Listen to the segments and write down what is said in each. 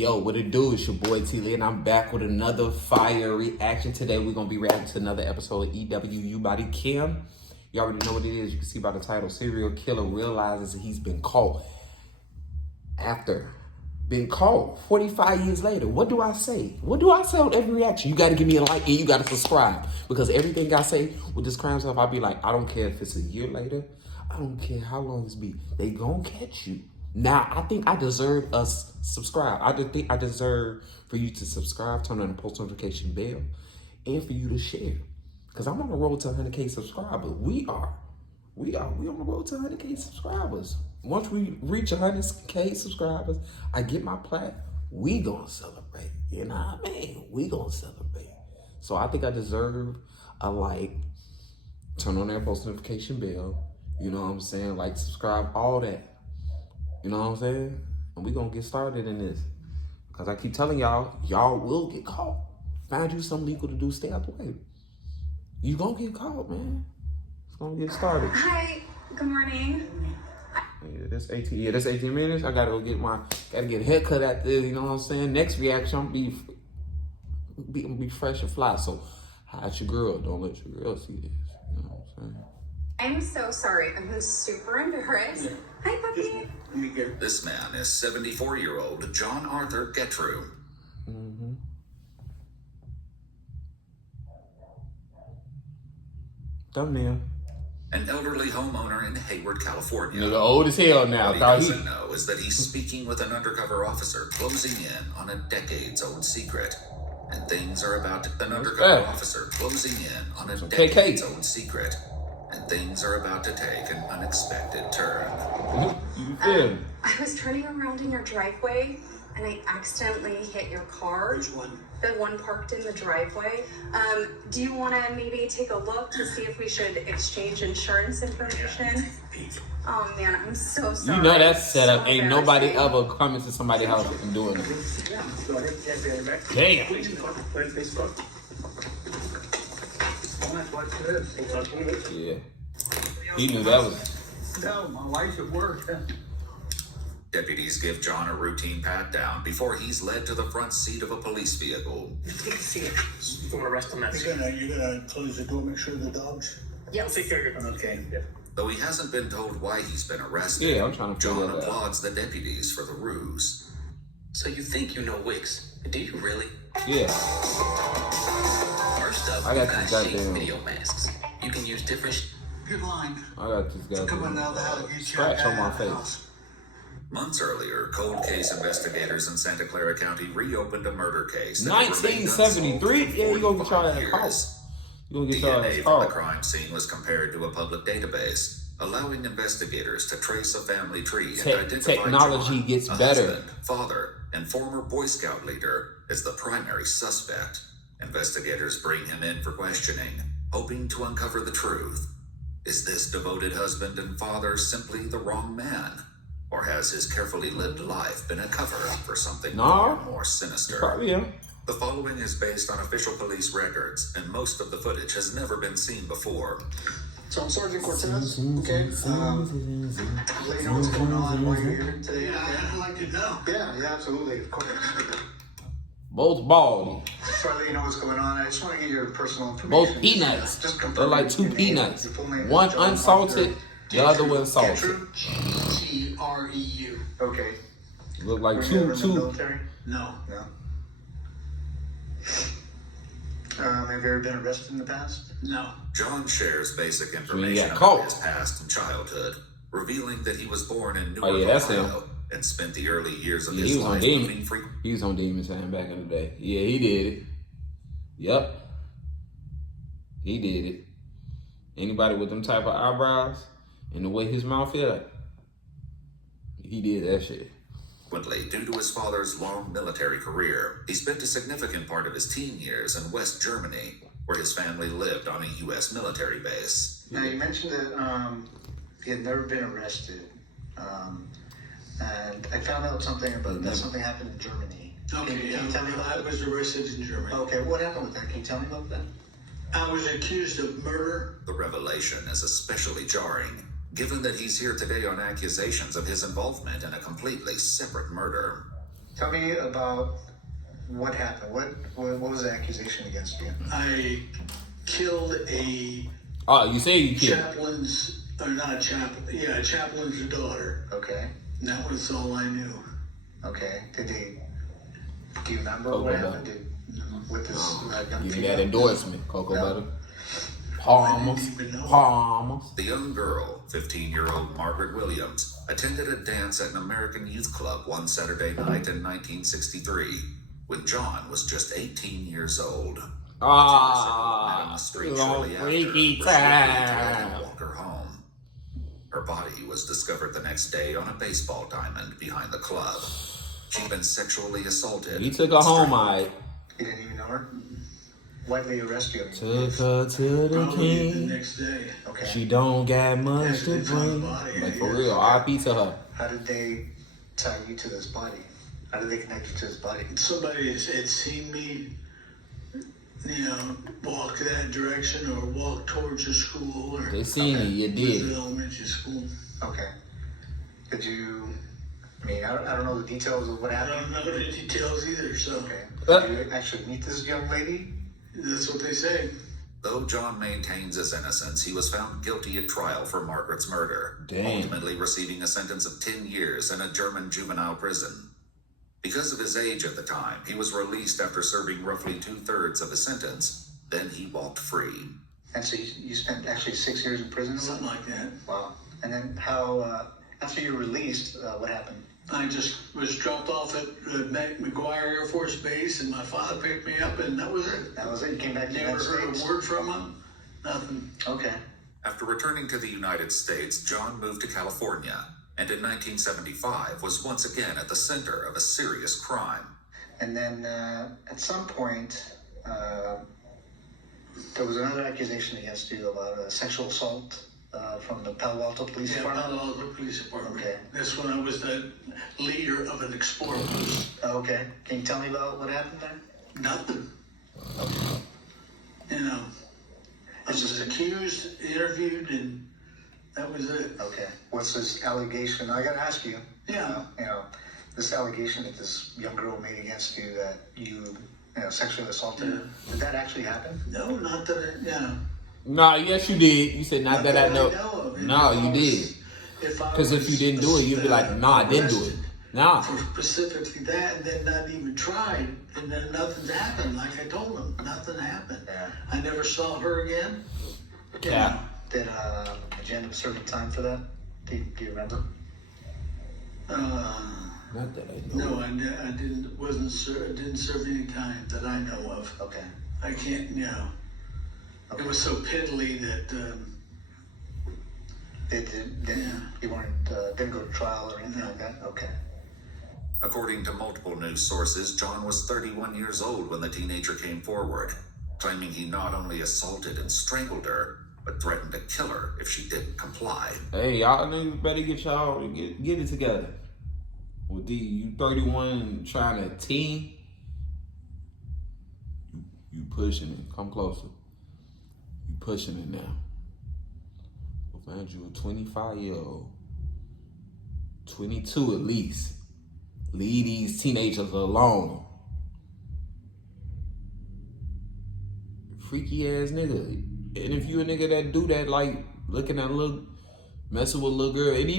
Yo, what it do? It's your boy T-Lee, and I'm back with another fire reaction. Today, we're going to be reacting to another episode of EWU by Kim. You already know what it is. You can see by the title. Serial killer realizes he's been caught after being caught 45 years later. What do I say? What do I say on every reaction? You got to give me a like and you got to subscribe. Because everything I say with this crime stuff, I'll be like, I don't care if it's a year later. I don't care how long it's be. They gonna catch you. Now, I think I deserve us subscribe. I just think I deserve for you to subscribe, turn on the post notification bell, and for you to share. Because I'm on the road to 100K subscribers. We on the road to 100K subscribers. Once we reach 100K subscribers, I get my plaque. We gonna celebrate. You know what I mean? We gonna celebrate. So I think I deserve a like, turn on that post notification bell. You know what I'm saying? Like, subscribe, all that. You know what I'm saying? And we gonna get started in this. Because I keep telling y'all, y'all will get caught. Find you something legal to do, stay out the way. You gonna get caught, man. It's gonna get started. Hi, good morning. Yeah, that's 18 minutes. I gotta go get a haircut after this, you know what I'm saying? Next reaction, I'm be fresh and fly. So hide your girl, don't let your girl see this. You know what I'm saying? I'm so sorry. I'm super embarrassed. Hi, puppy. This man is 74-year-old John Arthur Gettru. Thumbnail. An elderly homeowner in Hayward, California. Nigga old as hell now. What he doesn't know is that he's speaking with an undercover officer closing in on a decades-old secret. And things are about to... An undercover officer closing in on a decades-old secret. And things are about to take an unexpected turn. I was turning around in your driveway, and I accidentally hit your car. Which one? The one parked in the driveway. Do you want to maybe take a look to see if we should exchange insurance information? Oh man, I'm so sorry. You know that's set up. Ain't nobody ever coming to somebody's house and doing it. Damn. Yeah. He knew that was... No, my wife's at work. Deputies give John a routine pat-down before he's led to the front seat of a police vehicle. Take a seat. You want to rest on that seat? You're gonna close the door, make sure the dogs... Yes. I'll take care of it. Okay. Yeah. Though he hasn't been told why he's been arrested, Yeah, I'm trying to figure John that out. applauds the deputies for the ruse. So you think you know Wix? Do you really? Yeah. First up, I got you this got shape goddamn... video masks. You can use different... Good line. I got this goddamn scratch on my face. Months earlier, cold case investigators in Santa Clara County reopened a murder case. 1973? Yeah, you gonna get y'all that caught. You gonna get y'all that DNA from the crime scene was compared to a public database, allowing investigators to trace a family tree and identify Technology John, gets a better. husband, father, and former Boy Scout leader as the primary suspect. Investigators bring him in for questioning, hoping to uncover the truth. Is this devoted husband and father simply the wrong man? Or has his carefully lived life been a cover-up for something more sinister? Probably, yeah. The following is based on official police records, and most of the footage has never been seen before. So I'm Sergeant Cortez, okay? Let you know what's going on while you're here today. Yeah, I'd like to know. Yeah, absolutely, of course. Both bald. So I'll let you know what's going on. I just want to get your personal information. Both peanuts. They're like two peanuts. One unsalted, the other one salted. G-T-R-E-U. Okay. Look like Were you two. ever in the military? No. Have you ever been arrested in the past? No. John shares basic information caught. about his past and childhood, revealing that he was born in Newark, Ohio, and spent the early years of Yeah, his he was on life Demon. moving frequently. He was on Demon Time back in the day. Yeah, he did it. Yep. He did it. Anybody with them type of eyebrows and the way his mouth is, he did that shit. Due to his father's long military career, he spent a significant part of his teen years in West Germany, where his family lived on a U.S. military base. Now, you mentioned that he had never been arrested. And I found out something about that something happened in Germany. Okay, Can you tell me about that? I was arrested in Germany. Okay, what happened with that? Can you tell me about that? I was accused of murder. The revelation is especially jarring, given that he's here today on accusations of his involvement in a completely separate murder. Tell me about what happened. What was the accusation against you? I killed a Oh, you say you killed. chaplain's, or not a chaplain, yeah, a chaplain's daughter. Okay. And that was all I knew. Okay. Do you remember Cocoa what butter. happened? With this young Give me female? that endorsement, Cocoa No. Butter. Palmas. Palmas. The young girl, 15-year-old Margaret Williams, attended a dance at an American youth club one Saturday night in 1963 when John was just 18 years old. Met on the Ah, street long shortly after, freaky where she agreed to let time. him walk her home. Her body was discovered the next day on a baseball diamond behind the club. She'd been sexually assaulted. He took her home, alright. You didn't even know her? Why'd they arrest you? Took her to the Probably the king. next day. Okay. She don't got much to Actually, it's on the bring. body, Like, I for guess. real, RIP to her. How did they tie you to this body? How did they connect you to this body? Somebody had seen me, walk that direction or walk towards the school. Or They seen it, you it was did. an elementary school. Okay. Did you? I mean, I don't know the details of what I happened. don't know the details either, so Okay. Did you actually meet this young lady? that's what they say. Though John maintains his innocence, he was found guilty at trial for Margaret's murder, Dang. ultimately receiving a sentence of 10 years in a German juvenile prison. Because of his age at the time, he was released after serving roughly 2/3 of his sentence. Then he walked free. And so you spent actually 6 years in prison? Something like that. Wow. And then how? After you were released, what happened? I just was dropped off at McGuire Air Force Base, and my father picked me up, and that was it. That was it. You came back to the Never United heard States. a word from him. Nothing. Okay. After returning to the United States, John moved to California, and in 1975 was once again at the center of a serious crime. And then at some point, there was another accusation against you about a sexual assault from the Palo Alto Police Yeah, Department. Palo Alto Police Department. Okay. That's when I was the leader of an explorer. Okay. Can you tell me about what happened there? Nothing. I It's was just accused, interviewed, and that was it. okay. What's this allegation? I gotta ask you. Yeah. This allegation that this young girl made against you that you sexually assaulted her. Did that actually happen? No, not that Nah, yes, you did. You said not that I know. of. No, If I you was- did. If I Because if you was, didn't do it, you'd be like, nah, I didn't do it. arrested Nah. for specifically that, and then not even tried, and then nothing's happened. Like I told him, nothing happened. Yeah. I never saw her again. Yeah. Did you end up serving time for that? Do you remember? Not that I know. No, I didn't. Didn't serve any time that I know of. Okay. I can't. Okay. It was so piddly that. You weren't didn't go to trial or anything like that? Okay. According to multiple news sources, John was 31 years old when the teenager came forward, claiming he not only assaulted and strangled her, but threatened to kill her if she didn't comply. Hey, y'all niggas better get it together. Well, D, you 31 trying to teen? You pushing it. Come closer. You pushing it now. We'll find you a 25-year-old. 22 at least. Leave these teenagers alone. Freaky ass nigga. And if you a nigga that do that, like looking at messing with a little girl, and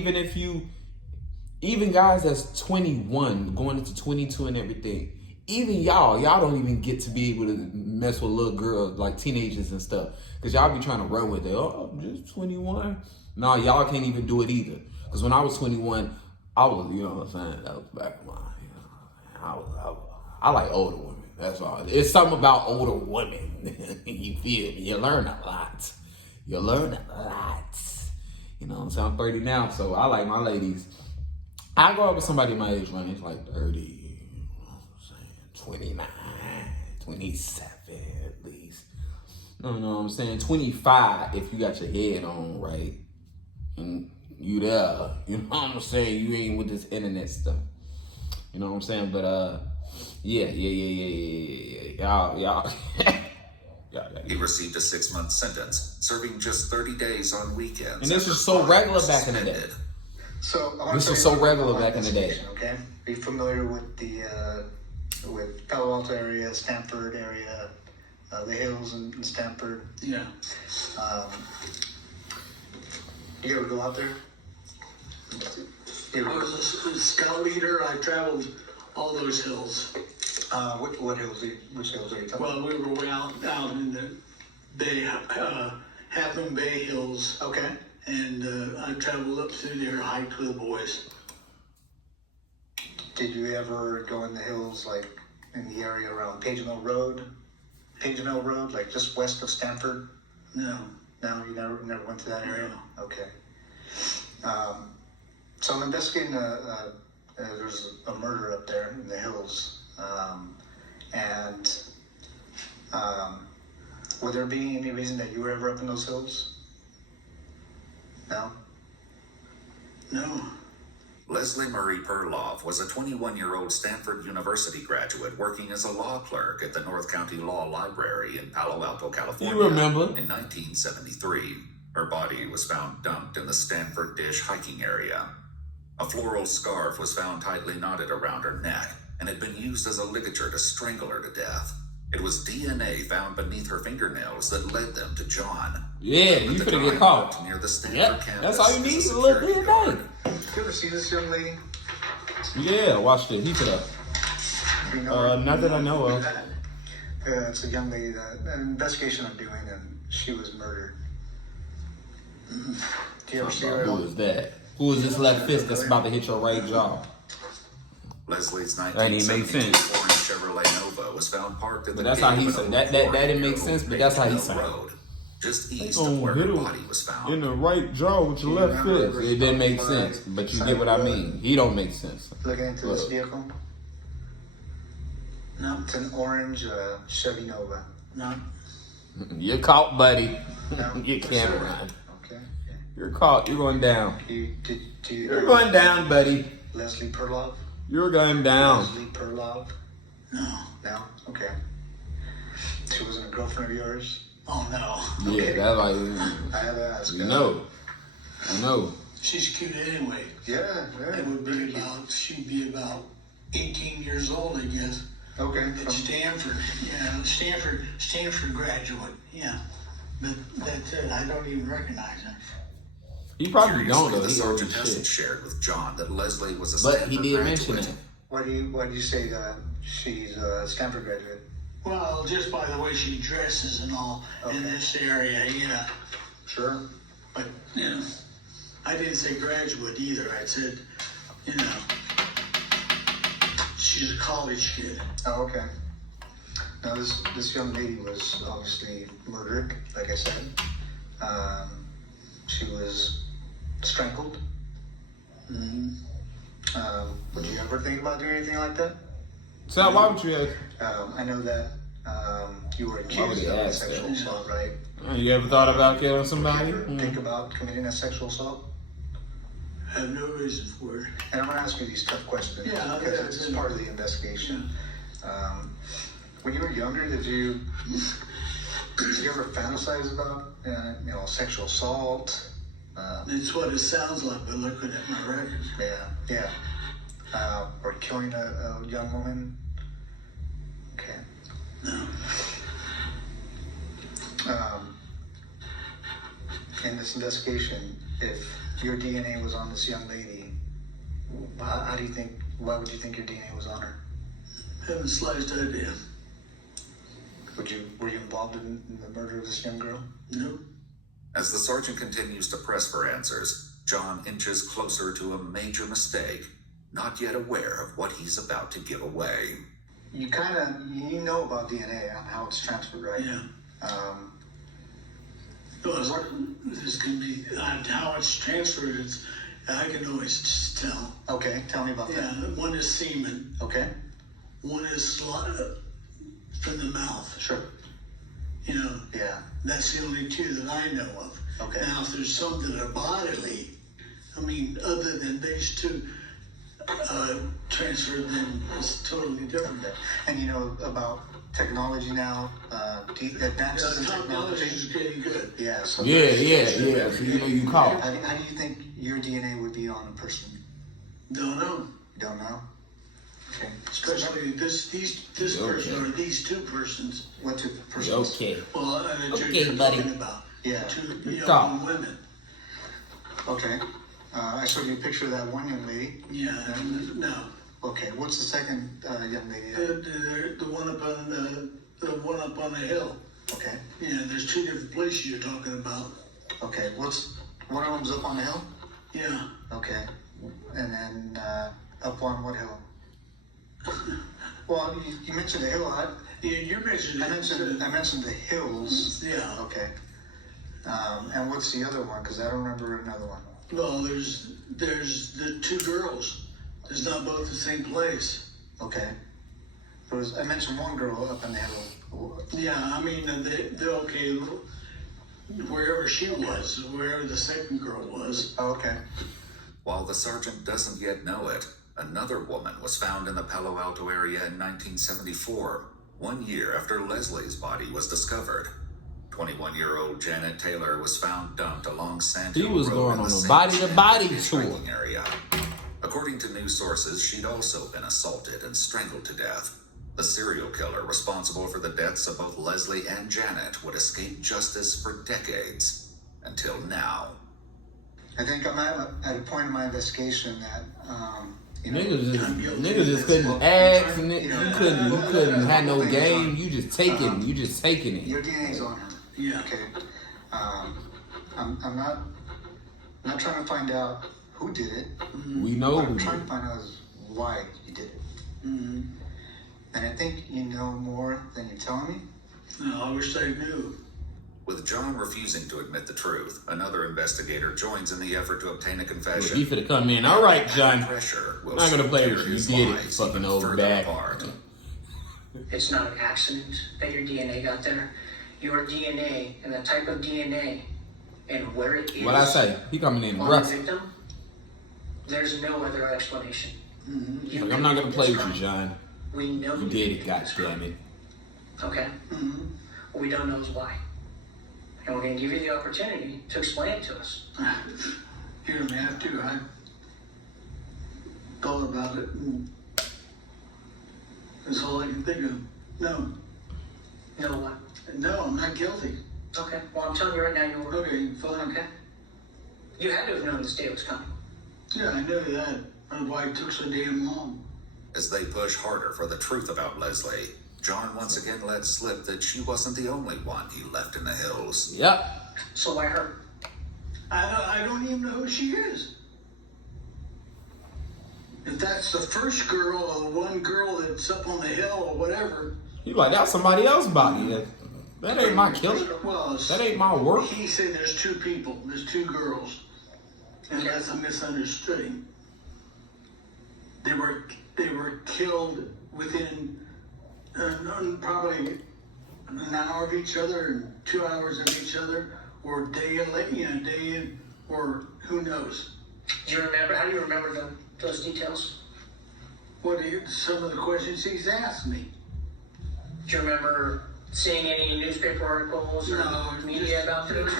even guys that's 21 going into 22 and everything, even y'all don't even get to be able to mess with little girls like teenagers and stuff, because y'all be trying to run with it. Oh, I'm just 21. No, y'all can't even do it either. Because when I was 21, I was, you know what I'm saying, that was back in my, I like older women. That's all. It's something about older women. You feel me? You learn a lot. You learn a lot. You know what I'm saying? I'm 30 now, so I like my ladies. I go up with somebody my age range, like 30, you know what I'm saying, 29, 27 at least. You know what I'm saying? 25 if you got your head on right. And you there. You know what I'm saying? You ain't with this internet stuff. You know what I'm saying? But yeah. Y'all. He received a 6-month sentence, serving just 30 days on weekends. And this after was so bond regular was back in the day. suspended. So I wanna This tell was you so a little regular more back in the day. investigation, Okay. Are you familiar with the with Palo Alto area, Stanford area, the hills in Stanford? Yeah. You ever go out there? You I ever, was a scout leader. I traveled all those hills. what hills? Which hills are you talking Well, we were way out in the Bay, Half Moon Bay Hills. about? Okay. And I traveled up through there, hiked with the boys. Did you ever go in the hills, like in the area around Page Mill Road? Page Mill Road, like just west of Stanford? No. No, you never went to that area? Okay. So I'm investigating there's a murder up there in the hills. Would there be any reason that you were ever up in those hills? No? No. Leslie Marie Perloff was a 21-year-old Stanford University graduate working as a law clerk at the North County Law Library in Palo Alto, California. You remember. In 1973, her body was found dumped in the Stanford Dish hiking area. A floral scarf was found tightly knotted around her neck and had been used as a ligature to strangle her to death. It was DNA found beneath her fingernails that led them to John. Yeah, you The finna crime get caught. occurred near the Stanford Yep, campus that's all you need, as a little security DNA. guard. You ever see this young lady? Yeah, watch it. Heat it up. You know her? Not that I know of. It's a young lady that an investigation I'm doing, and she was murdered. Do you ever see her? Who is that? Who is this left fist that's about to hit your right jaw? Leslie's That ain't make 1972 sense. orange Chevrolet Nova was found parked at the But that's gate how he of said- an that old didn't make 40-year-old sense, but that's how he Baker said it. Road, just east gonna of where hit her him body was found. In the right jaw with your left fist. It didn't make sense, but you get what I mean. He don't make sense. Looking into this Look. vehicle? No. It's an orange Chevy Nova. No. You're caught, buddy. No? You can't run. Okay. You're caught. You're going down. You're going down, buddy. Leslie Perloff? You're going down. Leslie Perloff? No. No? Okay. She wasn't a girlfriend of yours? Oh, no. Yeah, that's like, I had to ask. you know. I know. She's cute anyway. Yeah, yeah. It would be about, she'd be about 18 years old, I guess. Okay. At Stanford. Yeah, Stanford graduate. Yeah. But that's it. I don't even recognize her. He probably don't, Curiously, though. the He old sergeant as hasn't shit. shared with John that Leslie was a But Stanford he did graduate. mention it. Why do you say that she's a Stanford graduate? Well, just by the way she dresses and all in this area, yeah. Sure. But, you know, I didn't say graduate either. I said, you know, she's a college kid. Oh, okay. Now this young lady was obviously murdered, like I said. She was strangled. Would you ever think about doing anything like that? So why would you ask? I know that you were would accused he of a ask that? sexual assault, right? You ever thought about killing Would somebody? you ever think about committing a sexual assault? I have no reason for it. And I'm going to ask you these tough questions Yeah, because yeah, it's yeah. part of the investigation. When you were younger, did you ever fantasize about sexual assault? It's what it sounds like by looking at my records. Yeah. Or killing a young woman? Okay. No. In this investigation, if your DNA was on this young lady, why would you think your DNA was on her? Haven't the slightest idea. Were you involved in the murder of this young girl? No. As the sergeant continues to press for answers, John inches closer to a major mistake, not yet aware of what he's about to give away. You know about DNA and how it's transferred, right? Yeah. Well, this can be how it's transferred. I can always just tell. Okay, tell me about Yeah, that. one is semen. Okay, One is from the mouth. sure. You know, Yeah. that's the only two that I know of. Okay. Now, if there's some that are bodily, I mean, other than these two transferred, then it's totally different. And you know about technology now, advances in Technology technology. is getting good. Yeah. So Yeah. So you know you caught. How do you think your DNA would be on a person? Don't know. You don't know? Okay. Especially this person or these two persons. What two persons? Okay. Well, Okay, you're buddy. talking about. Yeah. Two Talk. young women. Okay. I showed you a picture of that one young lady. Yeah, no. Okay. What's the second young lady? The one up on the one up on the hill. Okay. Yeah, there's two different places you're talking about. Okay. One of them's up on the hill? Yeah. Okay. And then up on what hill? Well, you mentioned the hill. Yeah, you mentioned I mentioned the hills. Yeah. Okay. And what's the other one? Because I don't remember another one. Well, there's the two girls. It's not both the same place. Okay. I mentioned one girl up on the hill. Yeah, I mean, they're okay. Wherever she was, wherever the second girl was. Oh, okay. While the sergeant doesn't yet know it, another woman was found in the Palo Alto area in 1974, 1 year after Leslie's body was discovered. 21-year-old Janet Taylor was found dumped along Sand He Hill was Road going in on the a same body-to-body training tour. area. According to news sources, she'd also been assaulted and strangled to death. The serial killer responsible for the deaths of both Leslie and Janet would escape justice for decades, until now. I think I'm at a point in my investigation that, Niggas just couldn't ask. You couldn't have no game. You just taking it. your DNA's on her. Yeah. Okay. I'm not trying to find out who did it. We know What who I'm did trying it. to find out is why you did it. Mm-hmm. And I think you know more than you're telling me. No, I wish I knew. With John refusing to admit the truth, another investigator joins in the effort to obtain a confession. He finna come in. All right, John. Pressure will I'm not gonna play tear with you. his You did it, lies fucking even old further bag. apart. It's not an accident that your DNA got there. Your DNA and the type of DNA and where it is What I say? He coming in on the rough. victim, there's no other explanation. You Like, I'm not gonna committed play this with you, crime. John. We know You did it, committed this crime. goddammit. Okay? What we don't know is why. And we're going to give you the opportunity to explain it to us. You don't have to. I thought about it, and that's all I can think of. No, Know what? no, I'm not guilty. Okay. Well, I'm telling you right now, you were. Okay, fine. Okay. You had to have known this day was coming. Yeah, I know that. That's why it took so damn long. As they push harder for the truth about Leslie, John once again let slip that she wasn't the only one he left in the hills. Yep. So why her? I don't even know who she is. If that's the first girl or the one girl that's up on the hill or whatever, You like, that's somebody else's body. That ain't my killer. well, That ain't my work. he said there's two people, there's two girls, and that's a misunderstanding. They were killed within probably an hour of each other and 2 hours of each other, or day in, or who knows. Do you remember? How do you remember those details? Some of the questions he's asked me. Do you remember seeing any newspaper articles or media about this?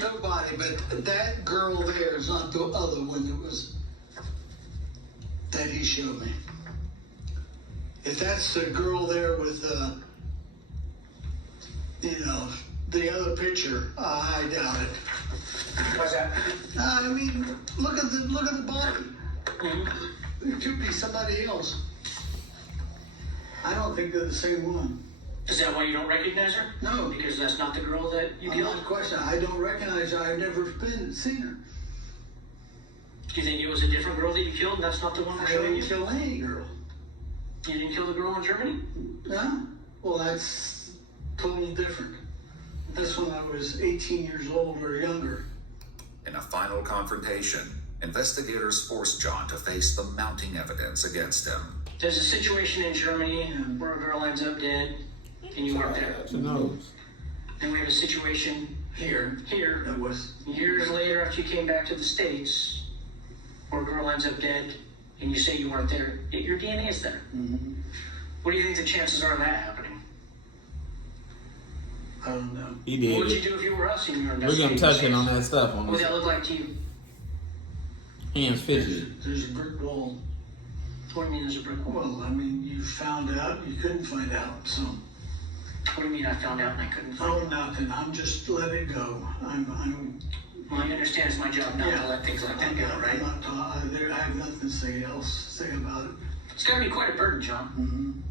Nobody, but that girl there is not the other one that he showed me. If that's the girl there with, the other picture, I doubt it. Why's that? I mean, look at the body. It could be somebody else. I don't think they're the same one. Is that why you don't recognize her? No. Because that's not the girl that you I'm killed? not questioning. I don't recognize her. I've never seen her. Do you think it was a different girl that you killed and that's not the one I they're showing didn't you? kill any girl. You didn't kill the girl in Germany? No? Well, that's totally different. That's when I was 18 years old or younger. In a final confrontation, investigators force John to face the mounting evidence against him. There's a situation in Germany where a girl ends up dead and you weren't there. Who knows? And we have a situation here, That was. years later after you came back to the States, where a girl ends up dead and you say you weren't there, yet your DNA is there. Mm-hmm. What do you think the chances are of that happening? I don't know. He What would did you it. do if you were us and you were Look at investigating? him touching on that stuff. On What would his that look like to you? hands fidgety. There's a brick wall. What do you mean there's a brick wall? Well, I mean, you found out, you couldn't find out, so. What do you mean I found out and I couldn't find Oh, out? nothing, I'm just let it go. Well, I understand it's my job not to let things like that go, right? I have nothing to say about it. It's gotta be quite a burden, John.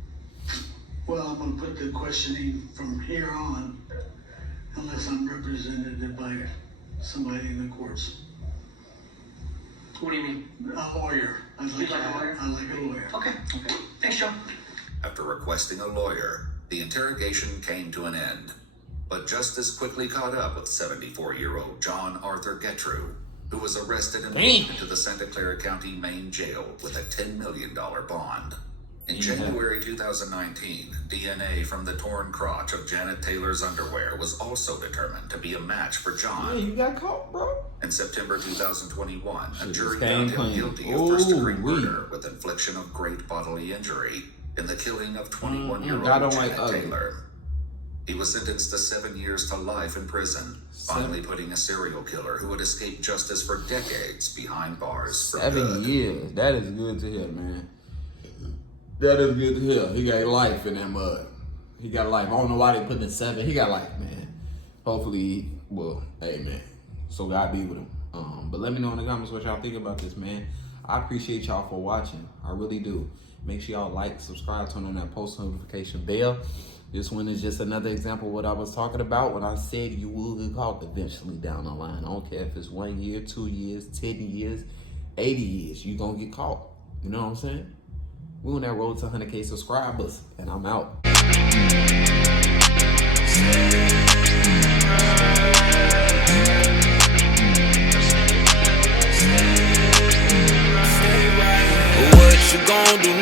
Well, I'm gonna put the questioning from here on, unless I'm represented by somebody in the courts. What do you mean? A lawyer. You'd like a lawyer? I like a lawyer. Okay. Thanks, John. After requesting a lawyer, the interrogation came to an end, but just as quickly caught up with 74-year-old John Arthur Getrew, who was arrested and moved into the Santa Clara County Main Jail with a $10 million bond. In January 2019, DNA from the torn crotch of Janet Taylor's underwear was also determined to be a match for John. Yeah, you got caught, bro. In September 2021, a jury came found him clean. guilty of first-degree murder with infliction of great bodily injury in the killing of 21-year-old I don't Janet like Taylor. He was sentenced to 7 years to life in prison, finally putting a serial killer who had escaped justice for decades behind bars for 7 good. years. That is good to hear, man. That is good to hear. He got life in that mud. He got life. I don't know why they put in 7. He got life, man. Hopefully, well, hey, man. So God be with him. But let me know in the comments what y'all think about this, man. I appreciate y'all for watching. I really do. Make sure y'all like, subscribe, turn on that post notification bell. This one is just another example of what I was talking about when I said you will get caught eventually down the line. I don't care if it's 1 year, 2 years, 10 years, 80 years. You gonna get caught. You know what I'm saying? We're on that road to 100K subscribers, and I'm out. What you gon' do